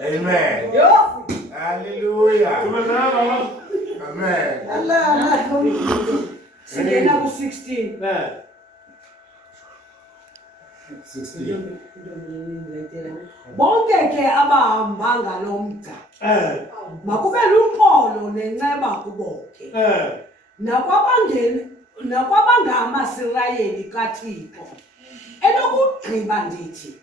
Amen. Hallelujah. Amen. Singena ku-16. 16. Bonke ke abahamba ngalo mgca makube luqolo nenceba kubo ke nakwabangamasirayeli kaThixo enokugqiba ndithi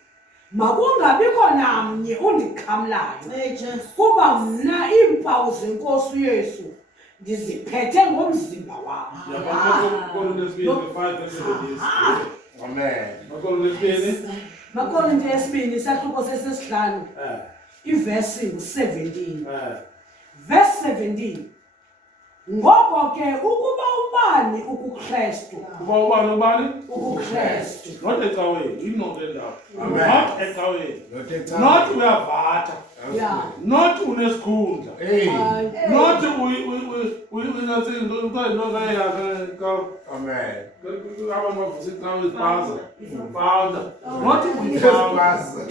makungabikho namnye undixhamlayo kuba mna iimpawu zeNkosi uYesu ndiziphethe ngomzimba wam. Amen. Makolonto yesibini isahluko sesesihlanu ivesi 17. Verse 17. Ngoko ke ukuba ubani ukuKristu. UkuKristu. Not ecaweni, inokenda. Amen. Not ecaweni. Not uyavatha. Yeah. Not unesikhundla. Hey. Not ungathi into yakhe Amen. abantu bavusa icawe ipaza. Founder. Not Yes, uyifounder. Pastor.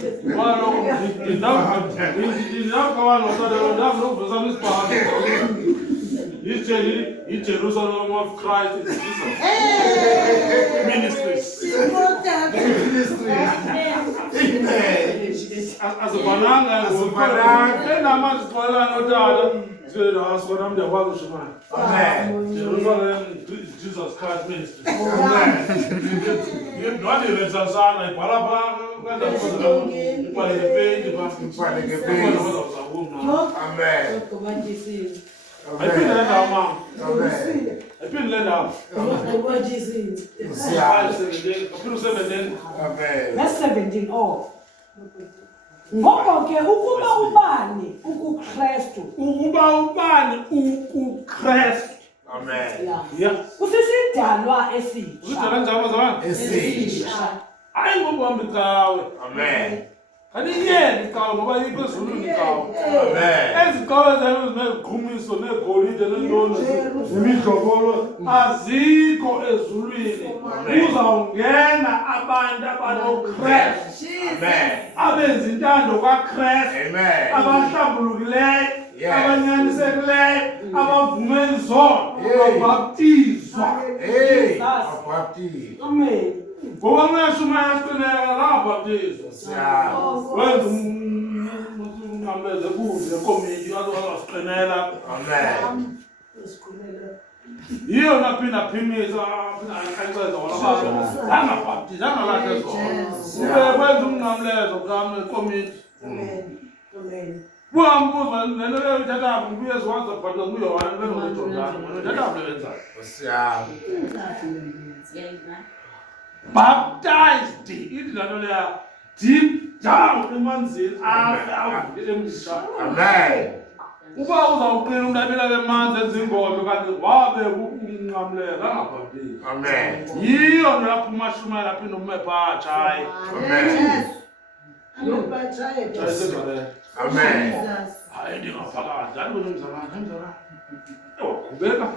Jerusalem of Christ is Jesus. Ministries. Ministry. Amen. Azubananga enamazwi xolana otata sona mntakwazi ushimana. Amen. Jerusalem is Jesus Christ Ministries. Amen. Not even Sasana, Palapa, Amen. I feel let down, Mom. Amen. I feel let down. Amen. Verse 17. Ngoko ke ukuba ubani ukuKristu. Ukuba ubani ukuKristu. Amen. Yeah. Kusisidalwa esitsha. Uzidala njalo zami. Esitsha. Hayi ngokuhamba icawe. Amen. Kaniyeni icawe ngoba yikho ezulwini icawe. Amen. Ezicawe zayo zineziqhumiso negolide nentoni nemidlobolo azikho ezulwini. Kuzawungena abantu abanoKristu. Amen. Abenza intando kaKristu. Amen. Abahlambulukileyo. Yes. Abanyanisekileyo. Abavuma izono. Ababhaptizwa. Hey. Baptist. Amen. Ngoba umeshuma yasiqineka kabhaptizwa. Wenza umnqamleze kude komiti azosiqinela. Amen. Yiyo naphinda phimisa ayinceda walabantu. Angabhaptiza angalahla zona. Wenza umnqamlezo kami komiti. Amen. Buhambuza lento leyo ithatha kubuye siwazi bhaptiza kuyohana ngenoJordani. Ithatha lebenzayo. Baptized ithi lanto leya deep down emanzini avuke emhlabeni. Amen. Uba uzawuqina umuntu abela emanzi enza ingombe kanti wabe kunqamleka angabhaptizi. Amen. Yiyo nto yaphuma shumela aphinda ume phaa hayi. Amen. Amen. Hayi ndingaphakathi hayi wena mzalwane khubeka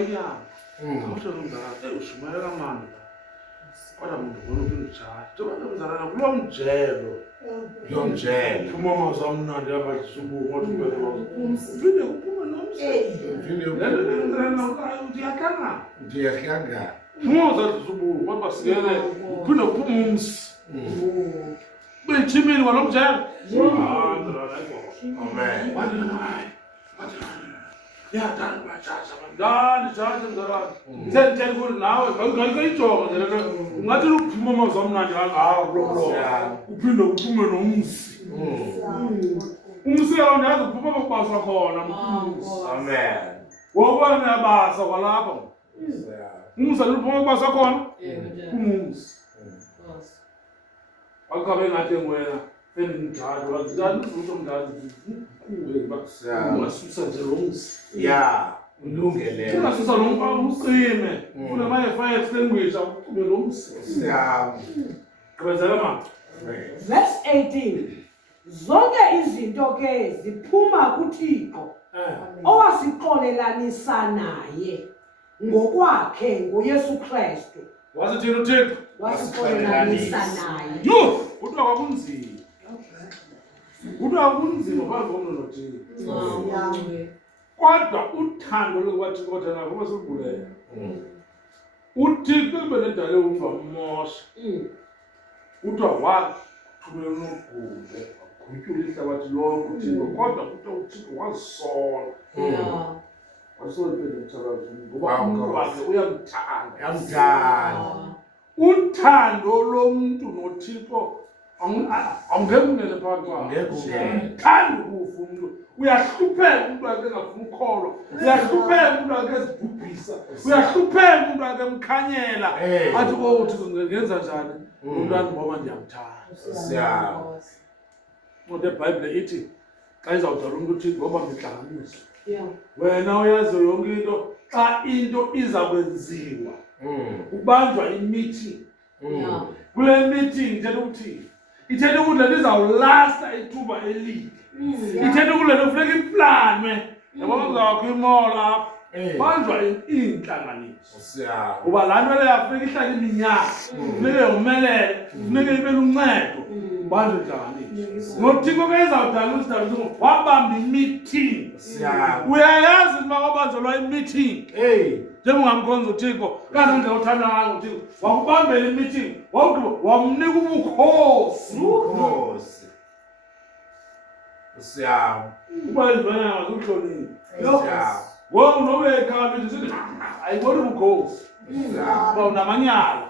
inyama kawuthole umzalwane ushumayela kamandi kodwa muntu ubona uphinde utshaye njengoba mzalwane kulo mjelo phuma amazwi amnandi yakazisubuku ngothi uphinde uphume Ndiyahlangana. phuma uzazisubuku kodwa sikele uphinde uphume umsi beyithimini kwalo mjelo. Amen. Yadala bajaja bandani jaja mzalwane. Senthe kuthi nawe ngayikoyijonga nje lento. Ungathi uphuma amazwi amnandi kangaka kulo. Uphinde uphume nomsi. Umsi yawo nyazi uphuma bakubasa khona. Amen. Wobona uyabasa kwalapha. Umsi uphuma bakubasa khona. Umsi. Akabe ngathi ngwena endinjalo wazidala umuntu omdala ungasusa nje lo msi. Yeah. Ulungele. Ungasusa lo ucime ufuna maye fire extinguisher ucime lo msi. Gqibezela mama. Verse 18. Zonke izinto ke ziphuma kuThixo owasiqolelanisa naye ngokwakhe ngoYesu Kristu. Wasithini uThixo? Wasiqolelanisa naye. Yo, kuthiwa kwakunzima. Kuthiwa kunzima phambi komntu nothile. Kodwa uthando lokubathixo thina ngoba silubuleyo. UThixo benedale umva umosha. Kuthiwa wathumela uNogumbe wagutyula ihlabathi lonke uThixo, kodwa kuthiwa uThixo wazisola. Wazisola iPentecost ngoba umntu wakhe uyamthanda. Uthando lomntu noThixo awungeke ungene phakathi kwabo. Thanda ukufa umntu. Uyahlupheka umntu wakhe engafuni ukholwa. Uyahlupheka umntu wakhe ezibhubhisa. Uyahlupheka umntu wakhe emkhanyela. Athi uThixo ngenza njani? Umntwana ngoba ndiyamthanda. Kodwa iBhayibhile ithi xa izawudala umntu uThixo ngoba ngihlanganisa. Wena uyazi yonke into xa into iza kwenziwa. Kubanjwa imeeting. Kule meeting ithetha ukuthi ithetha ukuthi le izawulasta ithuba elide. Ithetha ukuthi le kufuneka iplanwe. Yabo kuzawakho imola apha. Banjwa iintlanganiso. Kuba laa nto leyo yafuneka ihlale iminyaka. Funeka yomelele. Funeka ibe luncedo. Banjwa iintlanganiso. NgoThixo ke izawudala usidala wabamba imeeting. Uyayazi ukuba kwabanjelwa imeeting. Njengongamkhonza uThixo, kanti nje uthanda ngayo uThixo. Wakubambela imeeting, wamnika ubukhosi. Uba izibanya ngazuhlonipha. Ngoku nobe ekhaya nje sithi ayiboni ubukhosi. Uba unamanyala.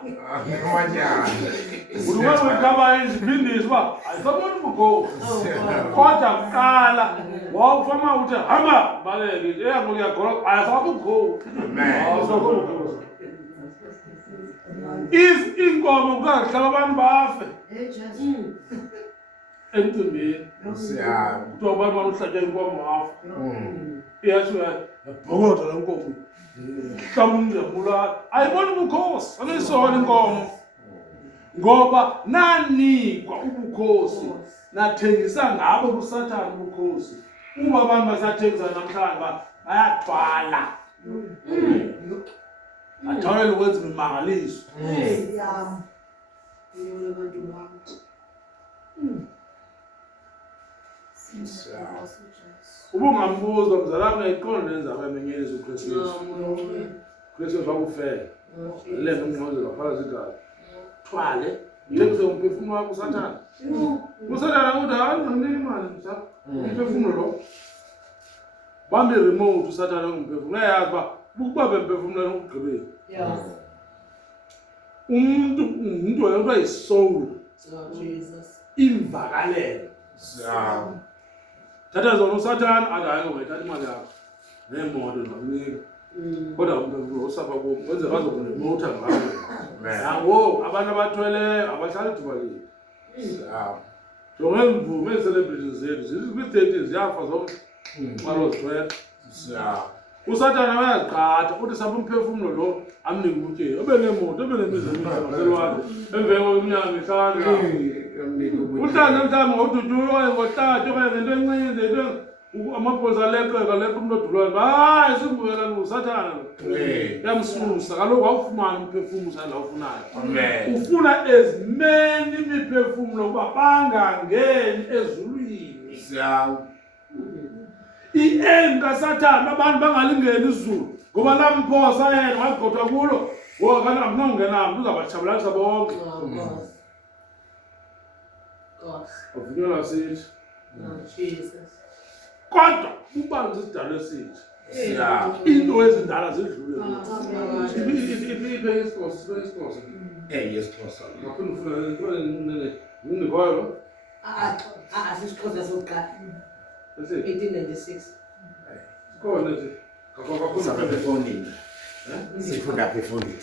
Udume uyikhaba iziphindisi uba ayisaboni ubukhosi. Kodwa kuqala wawufama uthi hamba baleke eyangoku yagola ayisaboni ubukhosi. Iinkomo kuthiwa zihlaba abantu bafe emcimbini. Kuthiwa abantu banuhlatywa inkomo wafa. Iyasho yabhokotha laa nkomo. Hlaba umntu yambulala. Ayiboni ubukhosi. Anoyisola inkomo. Ngoba nanikwa ubukhosi. Nathengisa ngabo kuSathane ubukhosi. Uba abantu basathengisa namhlanje bayathwala. Athawulele ukwenza imimangaliso. Ubungambuza mzalana uyayiqonda nenzaba emenyeleza uKristu Yesu. Kristu Yesu wakufela. Le ngomnqozelo phakathi igazi. Thwale, uthengise umphefumulo wakho uSathane. uSathane uthi hayi nginika imali msa. Umphefumulo lo. Bambe remote uSathane ngumphefumulo. Uyayazi uba ukuba bemphefumulo ukugqibela. Umuntu oyedwa yisoul. Imvakalelo. Thatha zona uSathane akayo ngayithatha imali yakho. Neemoto nokunika. Kodwa umphefumulo usapha kuwo wenze bazokuba nemotor ngawo. Nango abantu abathweleyo abahlali ithubalile. Jonge imvume celebrities zethu zikwi-30 ziyafa zonke. Malo zithwele. uSathane uyaziqhatha uthi sapha umphefumulo lo amnike ubutyebi obe nemoto obe nemizimselwane emveni kweminyaka mihlanu uhlanje mhlawumbe ngodutyulo okanye ngohlathi okanye ngento encinci into amapolisa aleqeka umntu odulwane hayi simbuyela nguSathane yamsusa kaloku wawufumana umphefumulo usandla awufunayo ufuna as many imiphefumulo ukuba bangangeni ezulwini i-aim kaSathane abantu bangalingeni izulu ngoba lamphosa yena wagqothwa kulo ngoba kanti akunongena mntu uzabatshabalalisa bonke. Avunyelwa sithi kodwa ubanzi isidalo esithi into ezindala zidlule iphe isixhosa yesixhosa ngaphinda ufuna ngindikhoyo asisixhosa sokuqala 1896 khona nje Sifunda phefoni.